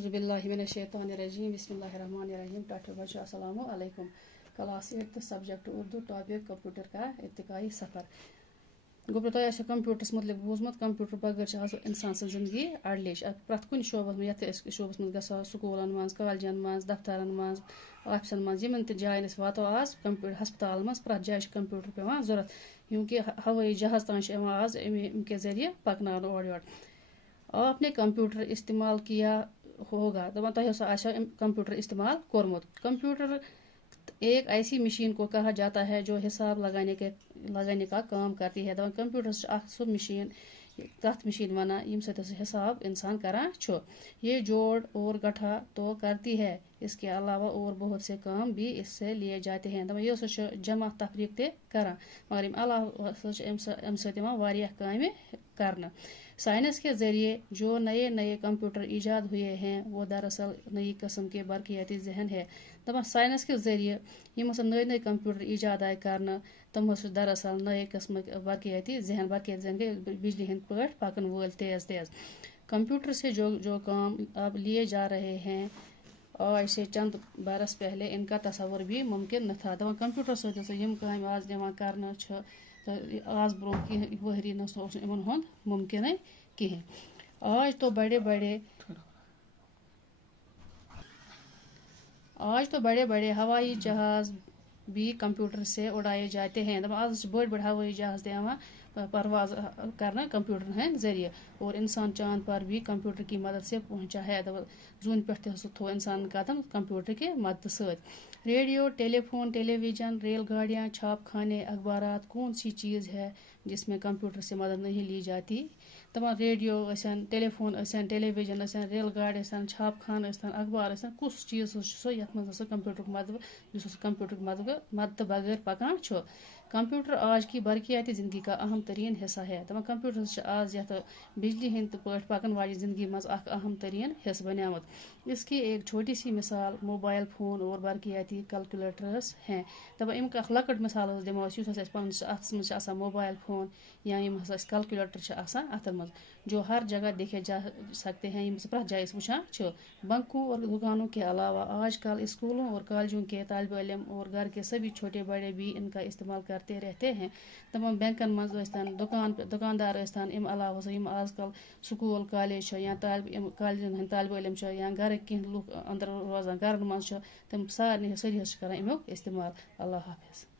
اعوذ باللہ من الشیطان الرجیم بسم اللہ الرحمن الرحیم ٹاٹر بچہ السلام علیکم class 8 subject Urdu topic computer کا ارتقائی سفر گوبر تۄہہِ آسہِ کمپیوٹرس متعلق بوٗزمُت کمپیوٹر بغٲر چھِ آز انسان سٕنٛز زندگی اڑلیش پرٛٮ۪تھ کُنہِ شوبس منٛز یتھ أسۍ شوبس منٛز گژھو سکوٗلن منٛز کالجن منٛز دفترن منٛز آفسن منٛز یِمن تہِ جاین أسۍ واتو آز ہسپتالن منٛز پرٛٮ۪تھ جایہِ چھِ کمپیوٹر پیوان ضوٚرتھ کیونکہِ ہوٲیی جہاز تام چھِ یِوان آز امہِ کہِ ذٔریعہٕ پکناونہٕ اورٕ یورٕ آپ نے کمپیوٹر استعمال کیا ہوگا دپان تۄہہِ اوسا آسیو کمپیوٹر استعمال کوٚرمُت کمپیوٹر ایک ایسی مشین کو کہا جاتا ہے جو حساب لگانے کا کام کرتی ہے دپان کمپیوٹر چھِ اکھ سُہ مشین تتھ مشین ونان ییٚمہِ سۭتۍ أسۍ حساب انسان کران چھُ یہ جوڑ اور گٹھا تو کرتی ہے اس کے علاوہ اور بہت سے کام بھی اس سے لیے جاتے ہیں دپان یہِ ہسا چھُ جمع تفریق تہِ کران مگر امہِ علاوہ ہسا چھِ امہِ سۭتۍ یِوان واریاہ کامہِ کرنہٕ سائنس کے ذریعے جو نئے نئے کمپیوٹر ایجاد ہوئے ہیں وہ دراصل نئی قسم کے برقیاتی ذہن ہے دپان سائنس کے ذریعے یم ہسا نئے نئے کمپیوٹر ایجاد آئے کرنہٕ تم ہسا دراصل نئے قسمٕکۍ برقیاتی ذہن گٔے بجلی ہٕنٛدۍ پٲٹھۍ پکن وٲلۍ تیز کمپیوٹر سے جو کام اب لیے جا رہے ہیں آج سے چند برس پہلے ان کا تصور بھی ممکن نہ تھا دپان کمپیوٹر سۭتۍ ہسا یِم کامہِ آز یِوان کرنہٕ چھِ تہٕ آز برونٛہہ کینٛہہ ؤہری نہ اوس یِمن ہُنٛد ممکِنٕے کِہیٖنۍ آج تو بڑے بڑے ہوائی جہاز بھی کمپیوٹر سے اڑائے جاتے ہیں دپان آز چھِ بٔڑۍ بٔڑۍ ہوٲیی جہاز تہِ یِوان پرواز کرنا کمپیوٹر ہٕنٛدۍ ذریعے اور انسان چاند پر بھی کمپیوٹر کی مدد سے پہنچا ہے دپان زوٗنہِ پٮ۪ٹھ تہِ ہسا تھوٚو انسان قدم کمپیوٹر کی مدد سۭتۍ ریڈیو ٹیلی فون ٹیلی ویژن ریل گاڑیاں چھاپ خانے اخبارات کون سی چیز ہے جس میں کمپیوٹر سے مدد نہیں لی جاتی دپان ریڈیو ٲسِن ٹیلی فون ٲسِن ٹیلی ویژن ٲسِن ریل گاڑِ ٲسِن چھاپ خانہٕ ٲسِن اخبار ٲسِن کُس چیٖز چھُ سُہ یتھ منٛز ہسا کمپیوٹرُک مدد بغٲر پکان چھُ کمپیوٹر آج کی برقیاتی زندگی کا اہم ترین حصہ ہے دپان کمپیوٹر چھِ آز یتھ بجلی ہٕنٛدۍ پٲٹھۍ پکن واجنہِ زندگی منٛز اکھ اہم ترین حصہٕ بنیومُت اس کی ایک چھوٹی سی مثال موبائل فون اور برقیاتی کیلکولیٹرس ہیں دپان امیُک اکھ لۄکٕٹ مثال حظ دِمو أسۍ یُس ہسا اَسہِ پنُن اتھس منٛز چھِ آسان موبائل فون یا یِم ہسا اَسہِ کیلکولیٹر چھِ آسان اتھن منٛز جو ہر جگہ دیکھے جا سکتے ہیں یِم پرٛٮ۪تھ جایہِ أسۍ وٕچھان چھِ بنکوں اور دکانوں کے علاوہ آج کل اسکولوں اور کالجوں کے طالب علم اور گھر کے سبھی چھوٹے بڑے بھی ان کا استعمال کرتے رہتے ہیں دپان بینکن منٛز ٲسۍتن دکاندار ٲسۍتن امہِ علاوٕ ہسا یِم آز کل سکوٗل کالیج چھِ یا کالجن ہٕنٛدۍ طالبہٕ علم چھِ یا گرٕکۍ کینٛہہ لُکھ أنٛدر روزان گرن منٛز چھِ تِم سارنٕے سٲری حظ چھِ کران امیُک استعمال اللہ حافظ